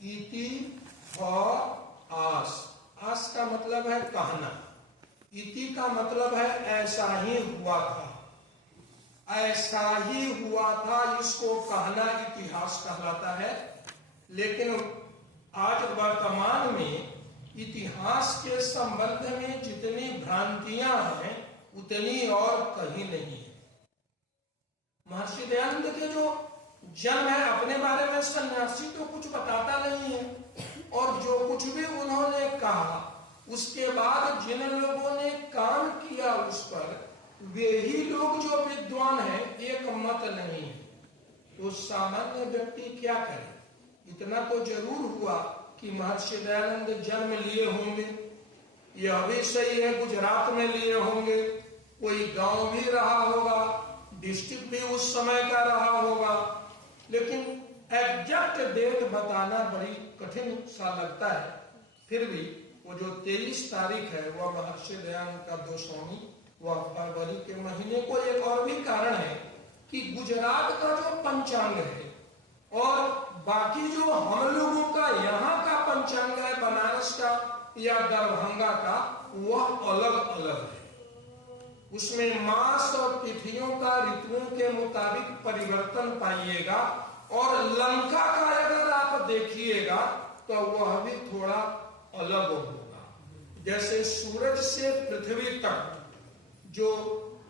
इति आस, आस का मतलब है कहना, इति का मतलब है ऐसा ही हुआ था, ऐसा ही हुआ था, इसको कहना इतिहास कहलाता है। लेकिन आज वर्तमान में इतिहास के संबंध में जितनी भ्रांतियां हैं उतनी और कहीं नहीं है। महर्षि दयानंद के जो जन्म है, अपने बारे में सन्यासी तो कुछ बताता नहीं है, और जो कुछ भी उन्होंने कहा उसके बाद जिन लोगों ने काम किया उस पर, वे ही लोग जो विद्वान हैं, एक मत नहीं है। तो सामान्य व्यक्ति क्या करे? इतना तो जरूर हुआ कि महर्षि दयानंद जन्म लिए होंगे, यह भी सही है, गुजरात में लिए होंगे, कोई गांव भी रहा होगा, डिस्ट्रिक्ट भी उस समय का रहा होगा, लेकिन एग्जैक्ट डेट बताना बड़ी कठिन सा लगता है। फिर भी वो जो 23 तारीख है वह महर्षि दयानंद का दोषोनी, वह फरवरी के महीने को। एक और भी कारण है कि गुजरात का जो पंचांग है और बाकी जो हम लोगों का यहाँ का पंचांग है, बनारस का या दरभंगा का, वह अलग अलग है। उसमें मास और तिथियों का ऋतुओं के मुताबिक परिवर्तन पाइएगा, और लंका का अगर आप देखिएगा तो वह भी थोड़ा अलग होगा। जैसे सूरज से पृथ्वी तक जो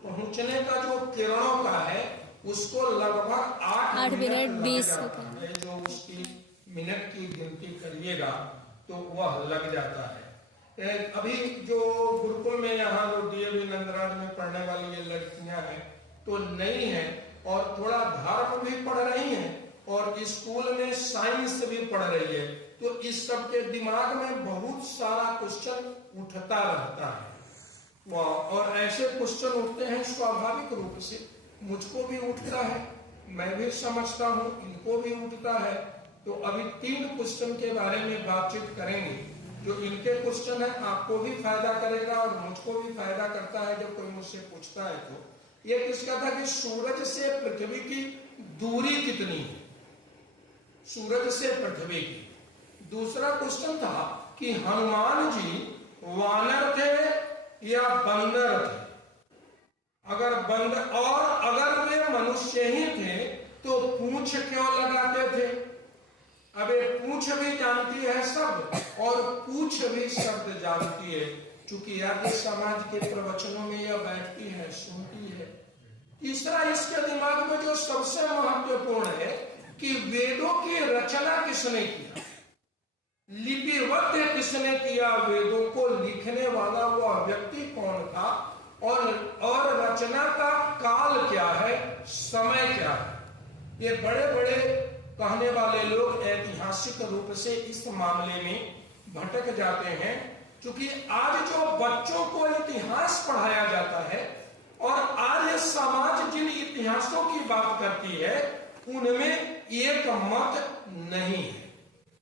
पहुंचने का जो किरणों का है, उसको लगभग 8 मिनट 20 सेकंड है। जो उसकी मिनट की गिनती करिएगा तो वह लग जाता है। अभी जो गुरुकुल में यहाँ जो डीएवी नंदराज में पढ़ने वाली ये लड़कियां हैं तो नई हैं, और थोड़ा धर्म भी पढ़ रही हैं, और स्कूल में साइंस भी पढ़ रही है, तो इस सब के दिमाग में बहुत सारा क्वेश्चन उठता रहता है। और ऐसे क्वेश्चन उठते हैं स्वाभाविक रूप से, मुझको भी उठता है, मैं भी समझता हूँ, इनको भी उठता है। तो अभी 3 क्वेश्चन के बारे में बातचीत करेंगे। जो इनके क्वेश्चन है आपको भी फायदा करेगा और मुझको भी फायदा करता है जब कोई मुझसे पूछता है। तो ये किसका था कि सूरज से पृथ्वी की दूरी कितनी है, सूरज से पृथ्वी की। दूसरा क्वेश्चन था कि हनुमान जी वानर थे या बंदर थे, अगर बंदर, और अगर वे मनुष्य ही थे तो पूंछ क्यों लगाते थे? अब एक पूंछ भी जानती है शब्द और पूंछ भी शब्द जानती है, चूंकि आर्य समाज के प्रवचनों में यह बैठती है, सुनती है। तीसरा इसके दिमाग में जो सबसे महत्वपूर्ण है कि वेदों की रचना किसने किया, लिपिबद्ध किसने किया, वेदों को लिखने वाला वह व्यक्ति कौन था, और रचना का काल क्या है, समय क्या है। ये बड़े बड़े कहने वाले लोग ऐतिहासिक रूप से इस मामले में भटक जाते हैं, क्योंकि आज जो बच्चों को इतिहास पढ़ाया जाता है और आर्य समाज जिन इतिहासों की बात करती है उनमें एक मत नहीं है।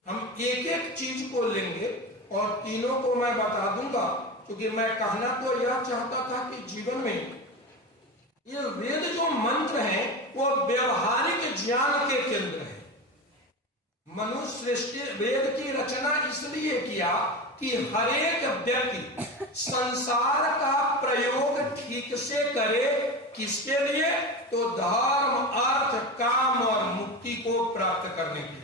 हम एक एक चीज को लेंगे और तीनों को मैं बता दूंगा, क्योंकि मैं कहना तो यह चाहता था कि जीवन में ये वेद जो मंत्र हैं वो व्यवहारिक ज्ञान के केंद्र है। मनुष्य सृष्टि वेद की रचना इसलिए किया कि हर एक व्यक्ति संसार का प्रयोग ठीक से करे, किसके लिए? तो धर्म, अर्थ, काम और मुक्ति को प्राप्त करने के लिए।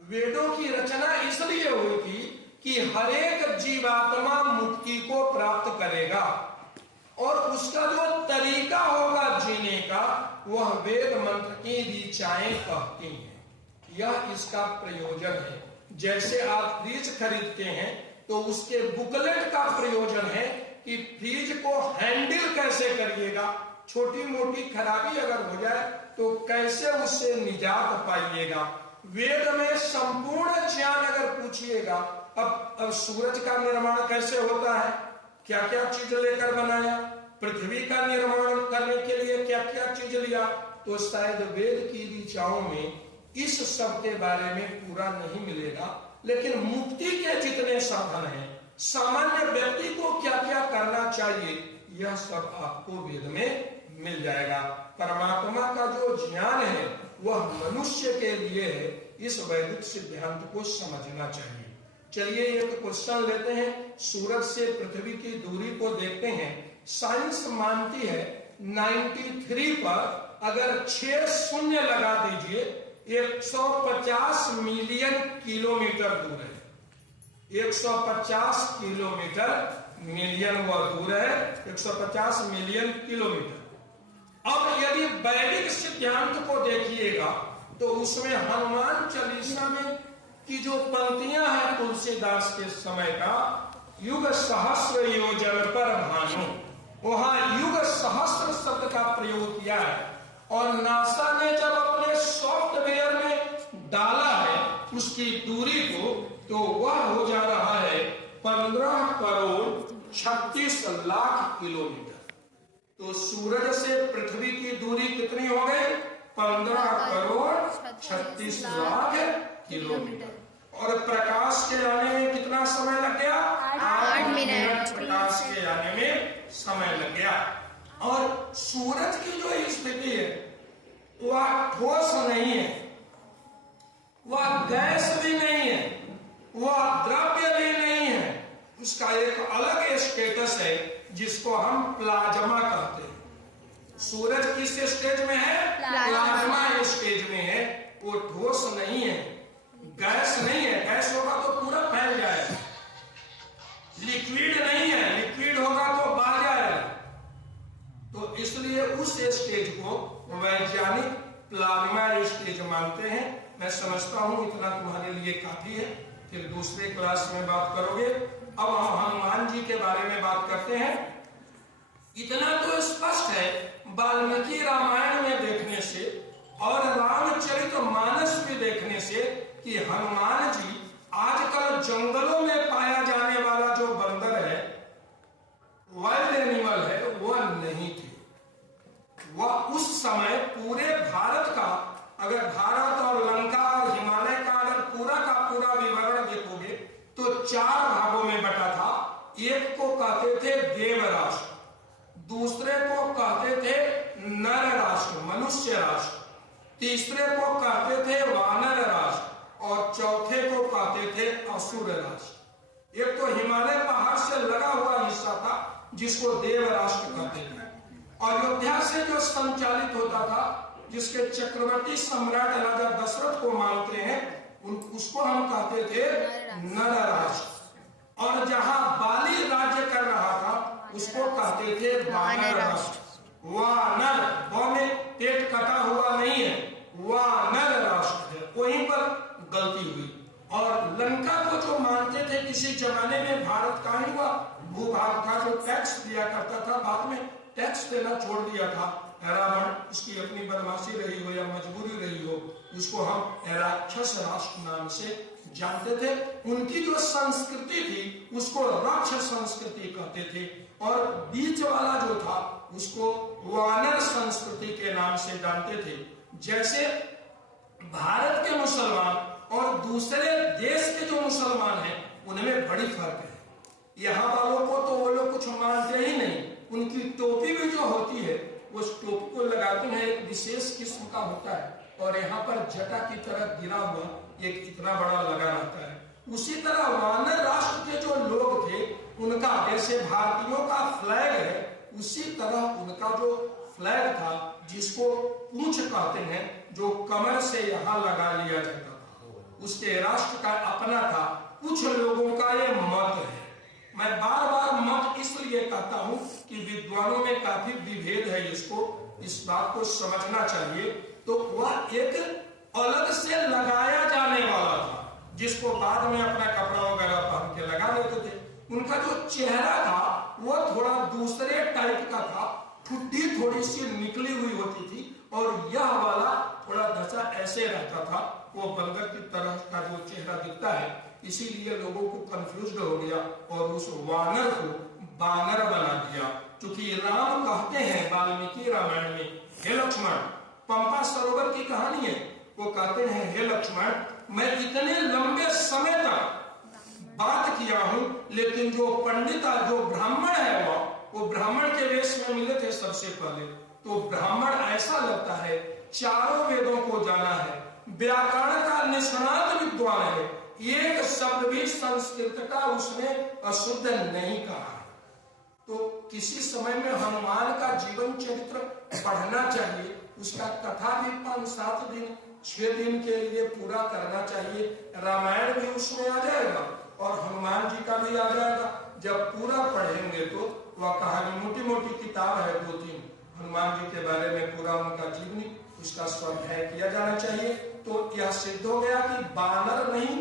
वेदों की रचना इसलिए हुई थी कि हर एक जीवात्मा मुक्ति को प्राप्त करेगा, और उसका जो तरीका होगा जीने का वह वेद मंत्र की ऋचाएं कहती हैं। यह इसका प्रयोजन है। जैसे आप फ्रिज खरीदते हैं तो उसके बुकलेट का प्रयोजन है कि फ्रिज को हैंडल कैसे करिएगा, छोटी मोटी खराबी अगर हो जाए तो कैसे उससे निजात पाइएगा। वेद में संपूर्ण ज्ञान अगर पूछिएगा, अब सूरज का निर्माण कैसे होता है, क्या क्या चीज लेकर बनाया, पृथ्वी का निर्माण करने के लिए क्या क्या चीज लिया, तो शायद वेद की ऋचाओं में इस सब के बारे में पूरा नहीं मिलेगा। लेकिन मुक्ति के जितने साधन हैं, सामान्य व्यक्ति को क्या क्या करना चाहिए, यह सब आपको वेद में मिल जाएगा। परमात्मा का जो ज्ञान है वह मनुष्य के लिए है, इस वैदिक सिद्धांत को समझना चाहिए। चलिए एक क्वेश्चन लेते हैं। सूरज से पृथ्वी की दूरी को देखते हैं। साइंस मानती है 93 पर अगर 6 शून्य लगा दीजिए 150 मिलियन किलोमीटर दूर है। 150 किलोमीटर, मिलियन वह दूर है, 150 मिलियन किलोमीटर। अब यदि वैदिक सिद्धांत को देखिएगा तो उसमें हनुमान चालीसा में की जो पंक्तियां हैं तुलसीदास के समय का, युग सहस्र योजन पर भानु, वहां युग सहस्र शब्द का प्रयोग किया है। और नासा ने जब अपने सॉफ्टवेयर में डाला है उसकी दूरी को, तो वह हो जा रहा है 15 करोड़ 36 लाख किलोमीटर। तो सूरज से पृथ्वी की दूरी कितनी हो गई? 15 करोड़ 36 लाख किलोमीटर। और प्रकाश के आने में कितना समय लग गया? 8 मिनट प्रकाश के आने में समय लग गया। और सूरज की जो स्थिति है वह ठोस नहीं है, वह गैस भी नहीं है, वह द्रव्य भी नहीं है। उसका एक अलग स्टेटस है जिसको हम प्लाज्मा कहते हैं। सूरज किस स्टेज में है? प्लाज्मा स्टेज में है। वो ठोस नहीं है, गैस नहीं है। गैस होगा तो पूरा फैल जाएगा। लिक्विड नहीं है, लिक्विड होगा तो बह जाएगा। तो इसलिए उस स्टेज को वैज्ञानिक प्लाज्मा स्टेज मानते हैं। मैं समझता हूं इतना तुम्हारे लिए काफी है, फिर दूसरे क्लास में बात करोगे। अब हम हनुमान जी के बारे में बात करते हैं। इतना तो स्पष्ट है वाल्मीकि रामायण में देखने से और रामचरितमानस में देखने से कि हनुमान जी आजकल जंगलों में पाया जाने वाला जो बंदर है, वाइल्ड एनिमल है, वह नहीं थे। वह उस समय पूरे भारत का, अगर भारत और लंका और हिमालय का अगर पूरा का पूरा विवरण देखोगे तो 4 भागों में बटा था। एक को कहते थे देव राष्ट्र, दूसरे को कहते थे नर राष्ट्र, मनुष्य राष्ट्र, तीसरे को कहते थे वानर राष्ट्र और चौथे को कहते थे असुर राष्ट्र। एक तो हिमालय पहाड़ से लगा हुआ हिस्सा था जिसको देव राष्ट्र कहते थे। अयोध्या से जो संचालित होता था, जिसके चक्रवर्ती सम्राट राजा दशरथ को मानते हैं, उसको हम कहते थे नर राष्ट्र। और जहां बाली राज्य कर रहा था उसको कहते थे वानर राष्ट्र। वानर, वो में पेट कटा हुआ नहीं है, वानर राष्ट्र है। वहीं पर गलती हुई। और लंका को जो मानते थे, किसी जमाने में भारत का ही हुआ भूभाग था जो टैक्स दिया करता था, बाद में टैक्स देना छोड़ दिया था। रावण, उसकी अपनी बदमाशी रही हो या मजबूरी रही हो, उसको हम राक्षस राष्ट्र नाम से जानते थे। उनकी जो संस्कृति थी उसको राक्षस संस्कृति कहते थे। और बीच वाला जो था उसको वानर संस्कृति के नाम से जानते थे। जैसे भारत के मुसलमान और दूसरे देश के जो मुसलमान हैं उनमें बड़ी फर्क है। यहाँ वालों को तो वो लोग कुछ मानते ही नहीं। उनकी टोपी भी जो होती है उस टोपी को लगाते हैं, एक विशेष किस्म का होता है, और यहाँ पर जटा की तरह गिरा हुआ एक इतना बड़ा लगा रहता है। उसी तरह वानर राष्ट्र के जो लोग थे उनका, जैसे भारतीयों का फ्लैग है, उसी तरह उनका जो फ्लैग था जिसको पूंछ कहते हैं, जो कमर से यहाँ लगा लिया जाता था, उसके राष्ट्र का अपना था। कुछ लोगों का ये मत है। मैं बार बार मत इसलिए कहता हूं कि विद्वानों में काफी विभेद है, इस बात को समझना चाहिए। तो वह एक अलग से लगाया जाने वाला था जिसको बाद में अपना कपड़ा वगैरह पहन के लगा लेते थे। उनका जो चेहरा था वह थोड़ा दूसरे टाइप का था, ठुड्डी थोड़ी सी निकली हुई होती थी और यह वाला थोड़ा ढसा ऐसे रहता था। वो बंदर की तरह का जो चेहरा दिखता है, इसीलिए लोगों को कंफ्यूज हो गया और उस वानर को बानर बना दिया। क्योंकि राम कहते हैं वाल्मीकि रामायण में, हे लक्ष्मण, पंपा सरोवर की कहानी है, वो कहते हैं हे लक्ष्मण, मैं इतने लंबे समय तक बात किया हूं, लेकिन जो पंडित जो ब्राह्मण है वो ब्राह्मण के वेश में मिले थे सबसे पहले। तो ब्राह्मण ऐसा लगता है चारों वेदों को जाना है, व्याकरण का निष्णात विद्वान है, एक शब्द भी संस्कृत का उसने अशुद्ध नहीं कहा है। तो किसी समय में हनुमान का जीवन चरित्र पढ़ना चाहिए, उसका कथा भी 5-7 दिन 6 दिन के लिए पूरा करना चाहिए। रामायण भी उसमें आ जाएगा और हनुमान जी का भी आ जाएगा। जब पूरा पढ़ेंगे तो वह कहानी, मोटी मोटी किताब है 2-3 हनुमान जी के बारे में, पूरा उनका जीवनी, उसका स्वाध्याय किया जाना चाहिए। तो यह सिद्ध हो गया कि बानर नहीं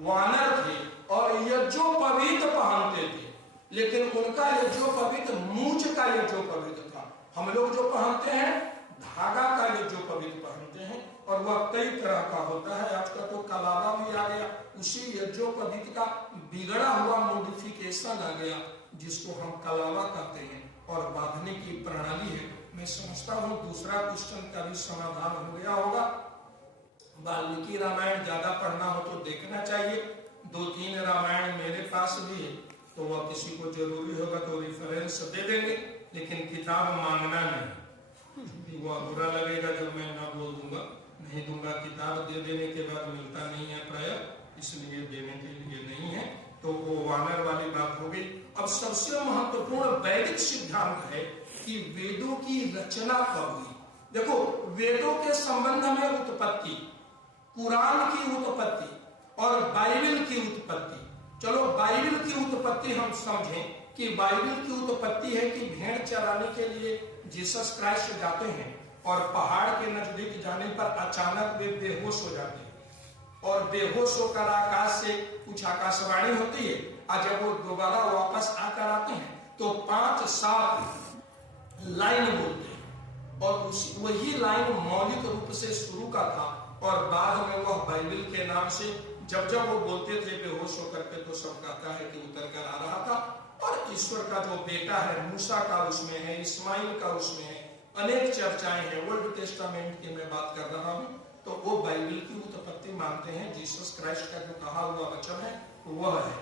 वानर थे और यज्ञोपवीत पहनते थे, लेकिन उनका यज्ञोपवीत मूंछ का यज्ञोपवीत था। हम लोग जो पहनते हैं धागा का यज्ञोपवीत पहनते हैं और वह कई तरह का होता है। आजकल तो कलावा भी आ गया, उसी यज्ञोपवीत का बिगड़ा हुआ मॉडिफिकेशन आ गया जिसको हम कलावा कहते हैं और बांधने की प्रणाली है। मैं समझता हूँ दूसरा क्वेश्चन का भी समाधान हो गया होगा। वाल्मीकि रामायण ज्यादा पढ़ना हो तो देखना चाहिए, 2-3 रामायण मेरे पास भी है, तो वह किसी को जरूरी होगा तो रिफरेंस दे देंगे, लेकिन किताब मांगना नहीं, वह बुरा लगेगा जब मैं ना बोल दूंगा, नहीं दूंगा। किताब दे देने के बाद मिलता नहीं है प्राय, इसलिए देने के लिए नहीं है। तो वो वानर वाली बात हो गई। अब सबसे महत्वपूर्ण वैदिक सिद्धांत है कि वेदों की रचना कब हुई। देखो, वेदों के संबंध में उत्पत्ति, कुरान की उत्पत्ति और बाइबल की उत्पत्ति। चलो बाइबल की उत्पत्ति हम समझें कि बाइबल की उत्पत्ति है कि भेड़ चराने के लिए जीसस क्राइस्ट जाते हैं और पहाड़ के नजदीक जाने पर अचानक वे बेहोश हो जाते हैं और बेहोश होकर आकाश से कुछ आकाशवाणी होती है, और जब वो दोबारा वापस आकर आते हैं तो 5-7 लाइन बोलते हैं और वही लाइन मौलिक रूप से शुरू का था और बाद में वह बाइबल के नाम से जब जब वो बोलते थे बेहोश होकर के तो सब कहता है कि उतर कर आ रहा था। और ईश्वर का जो बेटा है मूसा का उसमें है, इस्माइल का उसमें है, अनेक चर्चाएं हैं। ओल्ड टेस्टामेंट की मैं बात कर रहा हूँ, तो वो बाइबल की उत्पत्ति मानते हैं। जीसस क्राइस्ट का जो कहा हुआ वचन है वह है।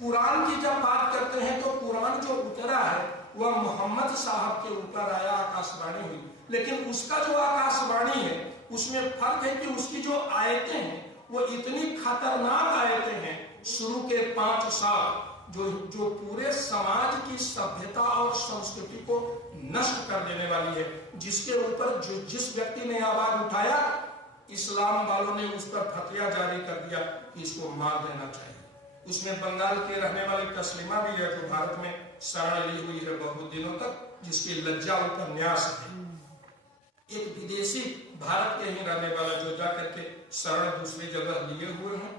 कुरान की जब बात करते हैं तो कुरान जो उतरा है वह मोहम्मद साहब के ऊपर आया, आकाशवाणी हुई, लेकिन उसका जो आकाशवाणी है उसमें फर्क है कि उसकी जो आयतें हैं वो इतनी खतरनाक आयतें हैं, शुरू के 5 साल जो पूरे समाज की सभ्यता और संस्कृति को नष्ट कर देने वाली है, जिसके ऊपर जिस व्यक्ति ने आवाज उठाया, इस्लाम वालों ने उस पर फतवा जारी कर दिया कि इसको मार देना चाहिए। उसमें बंगाल के रहने वाली तस्लीमा भी है जो भारत में शरण ली हुई है बहुत दिनों तक, जिसकी लज्जा उपन्यास है। एक विदेशी भारत के ही रहने वाला जो जाकर के शरण दूसरी जगह लिए हुए हैं,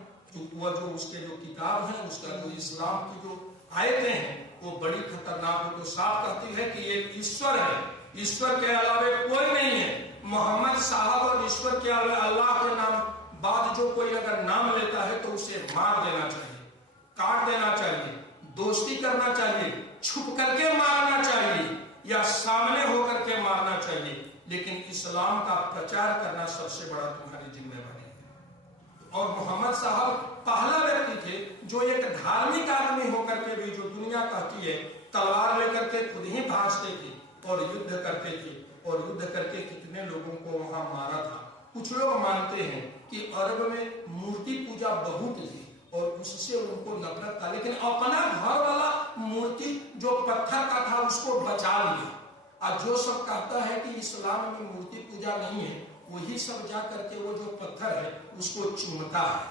वह जो उसके जो किताब है, उसका जो इस्लाम की जो आयतें हैं वो बड़ी खतरनाक हो, तो साफ कहती है कि एक ईश्वर है, ईश्वर के अलावा कोई नहीं है। मोहम्मद साहब और ईश्वर के अलावा अल्लाह के नाम बाद जो कोई अगर नाम लेता है तो उसे मार देना चाहिए, काट देना चाहिए, दोस्ती करना चाहिए, छुप करके मारना चाहिए या सामने होकर के मारना चाहिए, लेकिन इस्लाम का प्रचार करना सबसे बड़ा तुम्हारी जिम्मेवारी है। और मोहम्मद साहब पहला व्यक्ति थे जो एक धार्मिक आदमी होकर के भी, जो दुनिया कहती है तलवार लेकर के खुद ही भांजते थे और युद्ध करते थे, और युद्ध करके कितने लोगों को वहां मारा था। कुछ लोग मानते हैं कि अरब में मूर्ति पूजा बहुत थी और उससे उनको नफरत था, लेकिन अपना घर वाला मूर्ति जो पत्थर का था उसको बचा लिया। और जो सब कहता है कि इस्लाम में मूर्ति पूजा नहीं है, वही सब जा करके वो जो पत्थर है उसको चूमता है,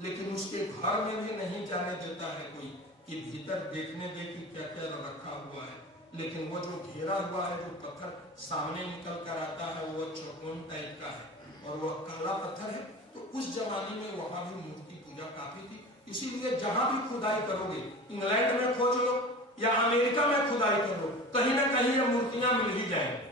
लेकिन उसके घर में भी नहीं जाने देता है कोई कि भीतर देखने दे कि क्या क्या रखा हुआ है। लेकिन वो जो घेरा हुआ है, जो पत्थर सामने निकल कर आता है, वो चौकोन टाइप का है और वह काला पत्थर है। तो उस जमाने में वहां भी मूर्ति पूजा काफी थी। इसीलिए जहां भी खुदाई करोगे, इंग्लैंड में खोज लो या अमेरिका में खुदाई कर लो, कहीं ना कहीं ये मूर्तियां मिल ही जाएंगी,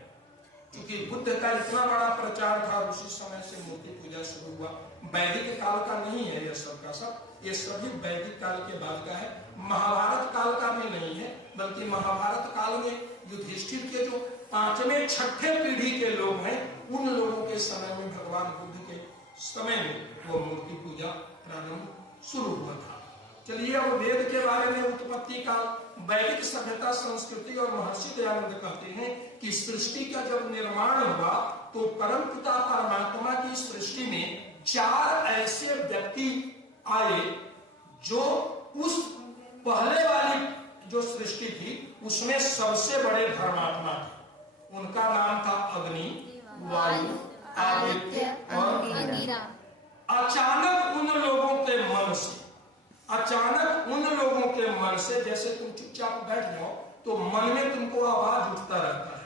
क्योंकि बुद्ध का इतना बड़ा प्रचार था, उसी समय से मूर्ति पूजा शुरू हुआ। वैदिक काल का नहीं है ये सब का सब, ये सभी वैदिक काल के बाद का है। महाभारत काल का भी नहीं है, बल्कि महाभारत काल में युधिष्ठिर के जो 5वें-6ठे पीढ़ी के लोग हैं, उन लोगों के समय में, भगवान बुद्ध के समय में वो मूर्ति पूजा प्रारंभ शुरू हुआ था। चलिए अब वेद के बारे में, उत्पत्ति काल वैदिक सभ्यता संस्कृति और महर्षि दयानंद कहते हैं कि सृष्टि का जब निर्माण हुआ तो परमपिता परमात्मा की सृष्टि में 4 ऐसे व्यक्ति आए जो उस पहले वाली जो सृष्टि थी उसमें सबसे बड़े धर्मात्मा थे। उनका नाम था अग्नि, वायु, आदित्य और अग्नि। अचानक उन लोगों के मन से जैसे तुम चुपचाप बैठ जाओ तो मन में तुमको आवाज उठता रहता है,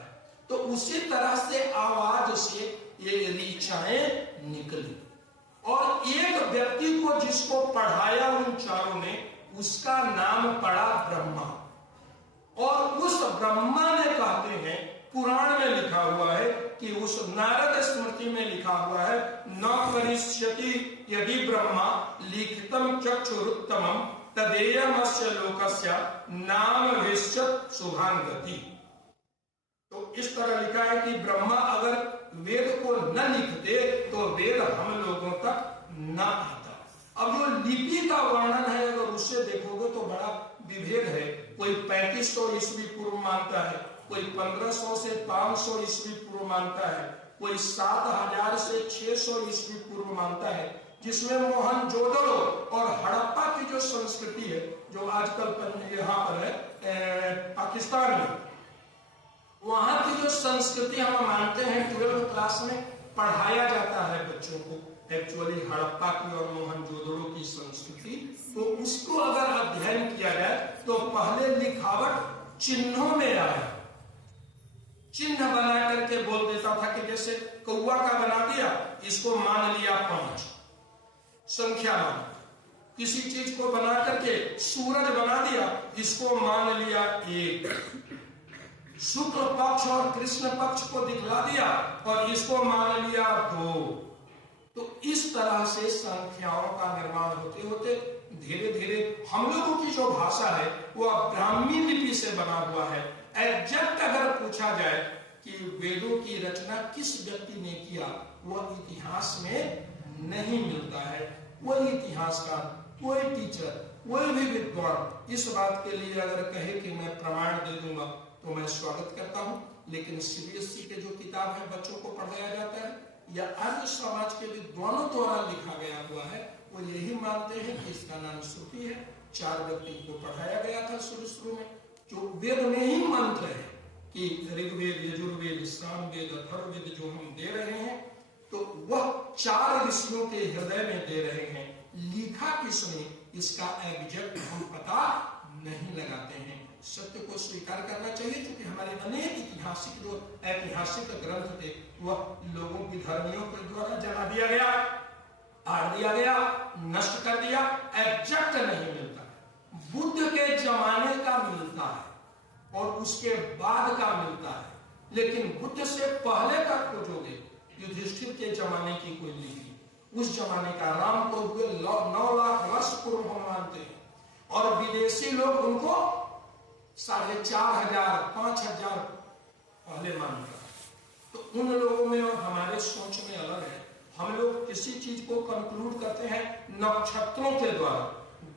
तो उसी तरह से आवाज से ये ऋचाएं निकली और एक व्यक्ति को जिसको पढ़ाया उन चारों ने, उसका नाम पड़ा ब्रह्मा। और उस ब्रह्मा ने कहते हैं, पुराण में लिखा हुआ है कि उस नारद स्मृति में लिखा हुआ है, न करिष्यति यदि ब्रह्मा लिखितम चक्षुरुत्तमम तदेयमस्य लोकस्य नाम भविष्यत् शुभांगति। तो इस तरह लिखा है कि ब्रह्मा अगर वेद को न लिखते तो वेद हम लोगों तक न आता। अब जो लिपि का वर्णन है अगर उससे देखोगे तो बड़ा विभेद है। कोई 3500 ईस्वी पूर्व मानता है, कोई 1500 से 500 ईस्वी पूर्व मानता है, कोई 7000 से 600 ईस्वी पूर्व मानता है, जिसमें मोहनजोदड़ो और हड़प्पा की जो संस्कृति है जो आजकल यहाँ पर है पाकिस्तान में, वहां की जो संस्कृति हम मानते हैं 12वीं क्लास में पढ़ाया जाता है बच्चों को, एक्चुअली हड़प्पा की और मोहनजोदड़ो की संस्कृति, तो उसको अगर अध्ययन किया जाए तो पहले लिखावट चिन्हों में आया, चिन्ह बना करके बोल देता था कि जैसे कौवा का बना दिया, इसको मान लिया 5 संख्या मान, किसी चीज को बना करके सूरज बना दिया, इसको मान लिया 1, शुक्ल पक्ष और कृष्ण पक्ष को दिखला दिया और इसको मान लिया 2। तो इस तरह से संख्याओं का निर्माण होते होते धीरे धीरे हम लोगों की जो भाषा है वो ब्राह्मी लिपि से बना हुआ है। एग्जैक्ट अगर पूछा जाए कि वेदों की रचना किस व्यक्ति ने किया, वह इतिहास में नहीं मिलता है। कोई इतिहासकार, कोई टीचर, कोई भी विद्वान इस बात के लिए अगर कहे कि मैं प्रमाण दे दूंगा तो मैं स्वागत करता हूं, लेकिन सीबीएसई के जो किताब है बच्चों को पढ़ाया जाता है या आर्य समाज के विद्वानों द्वारा लिखा गया हुआ है, वो यही मानते हैं कि इसका नाम श्रुति है। 4 व्यक्ति को पढ़ाया गया था शुरू में, जो वेद में ही मंत्र है कि ऋग्वेद, यजुर्वेद, सामवेद, अथर्ववेद जो हम दे रहे हैं, तो वह 4 ऋषियों के हृदय में दे रहे हैं। लिखा किसने, इसका एग्जैक्ट हम पता नहीं लगाते हैं। सत्य को स्वीकार करना चाहिए क्योंकि हमारे अनेक ऐतिहासिक ग्रंथ थे वह लोगों की धर्मियों के द्वारा जला दिया गया, आड़ दिया गया, नष्ट कर दिया, एग्जैक्ट नहीं मिलता है। बुद्ध के जमाने का मिलता है और उसके बाद का मिलता है, लेकिन बुद्ध से पहले का खोजोगे युधिष्ठिर के जमाने की कोई लिखी, उस जमाने का राम को हुए 9 लाख वर्ष पूर्व हम मानते हैं और विदेशी लोग उनको 4500 5000 पहले मानता है। तो उन लोगों में और हमारे सोच में अलग है। हम लोग किसी चीज को कंक्लूड करते हैं नक्षत्रों के द्वारा,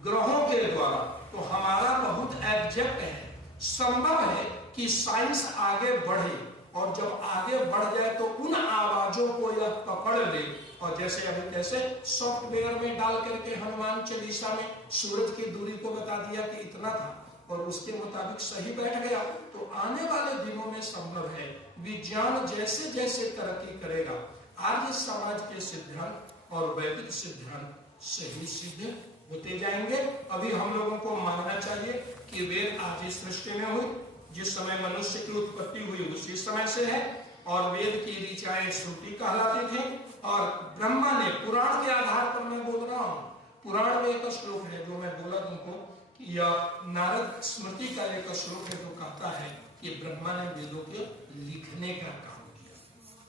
ग्रहों के द्वारा, तो हमारा बहुत एग्जैक्ट है। संभव है कि साइंस आगे बढ़े और जब आगे बढ़ जाए तो उन आवाजों को यह पकड़ ले, और जैसे अभी कैसे सॉफ्टवेयर में डाल करके हनुमान चालीसा में सूरज की दूरी को बता दिया कि इतना था और उसके मुताबिक सही बैठ गया, तो आने वाले दिनों में संभव है। विज्ञान जैसे जैसे तरक्की करेगा, आर्य समाज के सिद्धांत और वैदिक सिद्धांत सही सिद्ध होते जाएंगे। अभी हम लोगों को मानना चाहिए कि वेद आज इस सृष्टि में हुई, जिस समय मनुष्य की उत्पत्ति हुई उसी समय से है, और वेद की ऋचाएं श्रुति कहलाती थी। और ब्रह्मा ने, पुराण के आधार पर मैं बोल रहा हूं, पुराण में एक श्लोक है जो मैं बोला तुमको कि यह नारद स्मृति का एक श्लोक है जो कहता है कि ब्रह्मा ने वेदों के लिखने का काम किया,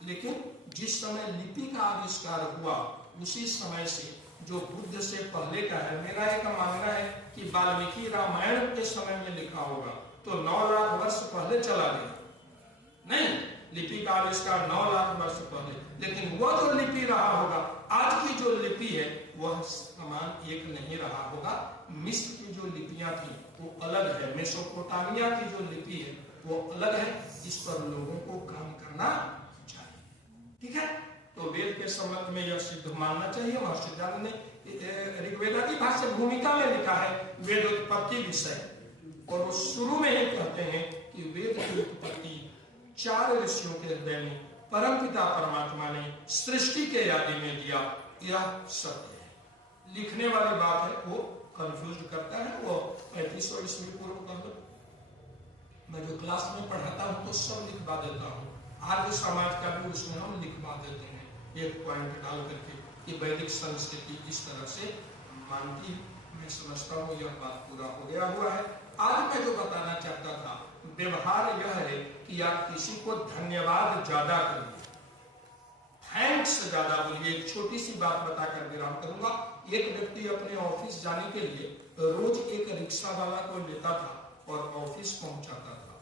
लेकिन जिस समय लिपि का आविष्कार हुआ उसी समय से जो बुद्ध से पहले का है, मेरा एक मानना है कि वाल्मीकि रामायण के समय में लिखा होगा तो 9 लाख वर्ष पहले चला गया नहीं, लिपि का आविष्कार 9 लाख वर्ष पहले, लेकिन वह जो लिपि रहा होगा, आज की जो लिपि है वह समान एक नहीं रहा होगा। मिस्र की जो लिपियां थी वो अलग है, मेसोपोटामिया की जो लिपि है वो अलग है। इस पर लोगों को काम करना चाहिए। ठीक है, तो वेद के संबंध में यह सिद्ध मानना चाहिए। महर्षि ने ऋग्वेदादि भाष्य भूमिका में लिखा है वेद उत्पत्ति विषय, और वो शुरू में ही कहते हैं कि वेद की उत्पत्ति 4 ऋषियों के हृदय में परमपिता परमात्मा ने सृष्टि के आदि में दिया, यह सत्य है। लिखने वाली बात है वो कंफ्यूज करता है, वो 3500 ईस्वी पूर्व कर लो। मैं जो क्लास में पढ़ाता हूँ तो सब लिखवा देता हूँ, आर्य समाज का भी उसमें हम लिखवा देते हैं एक पॉइंट डाल करके कि वैदिक संस्कृति इस तरह से मानती। मैं समझता हूँ यह बात पूरा हो गया हुआ है। आज मैं जो बताना चाहता था, व्यवहार यह है कि आप किसी को धन्यवाद ज्यादा करिए, थैंक्स ज्यादा बोलिए। एक छोटी सी बात बताकर विराम करूंगा। एक व्यक्ति अपने ऑफिस जाने के लिए रोज एक रिक्शा वाला को लेता था और ऑफिस पहुंचाता था,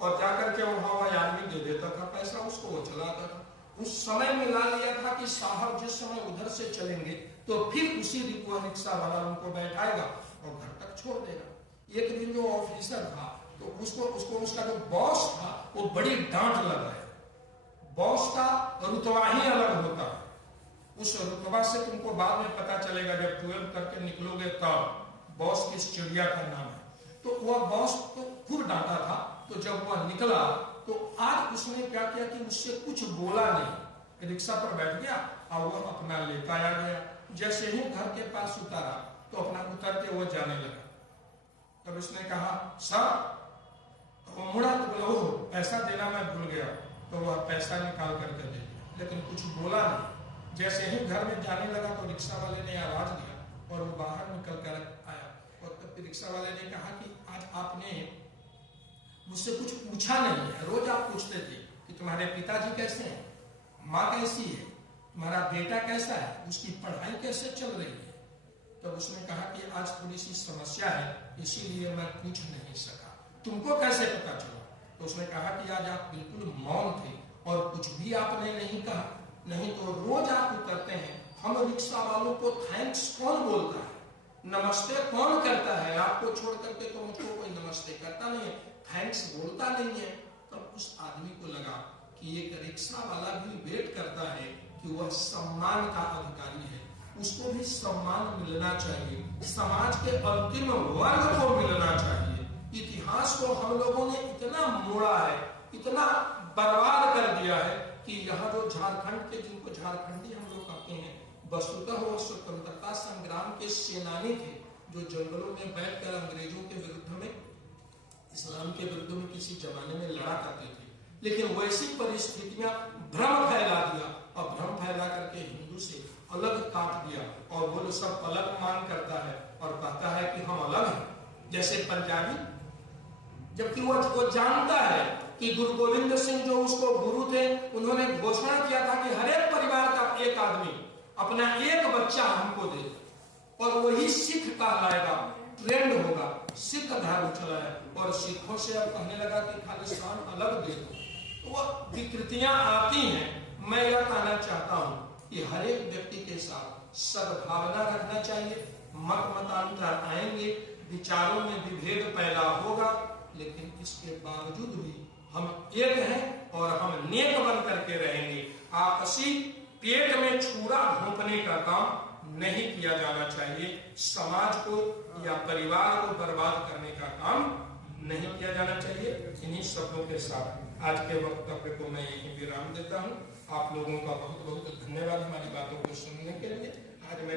और जाकर के वहां वह आदमी दे देता था पैसा, उसको वो चलाता था। उस समय में ला लिया था कि साहब जिस समय उधर से चलेंगे तो फिर उसी रिक्शा वाला उनको बैठाएगा और घर तक छोड़ देगा। एक दिन जो ऑफिसर था तो उसको उसका जो बॉस था वो बड़ी डांट लगाया। बॉस का रुतबा ही अलग होता है, उस रुतबा से तुमको बाद में पता चलेगा जब 12 करके निकलोगे तब बॉस किस चिड़िया का नाम है। तो वह बॉस तो खूब डांटा था, तो जब वह निकला तो आज उसने क्या किया कि उससे कुछ बोला नहीं, रिक्शा पर बैठ गया और वह अपना लेता आ गया। जैसे ही घर के पास उतारा तो अपना उतर के वो जाने लगा। तब उसने कहा सर, तो मुड़ा तो बोला ओह पैसा देना मैं भूल गया, तो वह पैसा निकाल करके दे दिया, लेकिन कुछ बोला नहीं। जैसे ही घर में जाने लगा तो रिक्शा वाले ने आवाज दिया और वो बाहर निकल कर आया, और तब रिक्शा वाले ने कहा कि आज आपने मुझसे कुछ पूछा नहीं है। रोज आप पूछते थे कि तुम्हारे पिताजी कैसे हैं, माँ कैसी है, तुम्हारा बेटा कैसा है, उसकी पढ़ाई कैसे चल रही है। तब उसने कहा कि आज थोड़ी सी समस्या है, इसीलिए मैं पूछ नहीं सका। तुमको कैसे पता चला? तो उसने कहा कि आज आप बिल्कुल मौन थे और कुछ भी आपने नहीं कहा। नहीं तो रोज आप उतरते हैं, हम रिक्शा वालों को थैंक्स कौन बोलता है, नमस्ते कौन करता है? आपको छोड़ करके तो मुझको कोई नमस्ते करता नहीं है, थैंक्स बोलता नहीं है। तब उस आदमी को लगा कि एक रिक्शा वाला भी वेट करता है कि वह सम्मान का अधिकारी है, उसको भी सम्मान मिलना चाहिए, समाज के अंतिम वर्ग को मिलना चाहिए। इतिहास को हम लोगों ने इतना मोड़ा है, इतना बर्बाद कर दिया है कि यहाँ जो झारखंड के, जिनको झारखंडी हम लोग कहते हैं, वस्तुतः वो स्वतंत्रता संग्राम के सेनानी थे जो जंगलों में बैठकर अंग्रेजों के विरुद्ध में, इस्लाम के विरुद्ध में किसी जमाने में लड़ा करते थे। लेकिन वैसी परिस्थितियां भ्रम फैला दिया, और भ्रम फैला करके हिंदू से अलग काट दिया, और वो सब अलग मान करता है और कहता है कि हम अलग हैं। जैसे पंजाबी, जबकि वो जानता है कि गुरु गोविंद सिंह जो उसको गुरु थे, उन्होंने घोषणा किया था कि हर एक परिवार का एक आदमी अपना एक बच्चा हमको दे, और वही सिख कहलाएगा, ट्रेंड होगा, सिख धर्म चला है। और सिखों से अब कहने लगा कि खालिस्तान अलग दे दो। तो वह विकृतियां आती हैं। मैं यह कहना चाहता हूं कि हर एक व्यक्ति के साथ सद्भावना रखना चाहिए। मत मतांतर आएंगे, विचारों में विभेद पैदा होगा, लेकिन इसके बावजूद भी हम एक हैं और हम नेक बन करके रहेंगे। आपसी पेट में छुरा घोंपने का काम नहीं किया जाना चाहिए। समाज को या परिवार को बर्बाद करने का काम नहीं किया जाना चाहिए। इन्हीं शब्दों के साथ आज के वक्तव्य को मैं यहीं विराम देता हूं। आप लोगों का बहुत बहुत धन्यवाद हमारी बातों को सुनने के लिए। आज मैं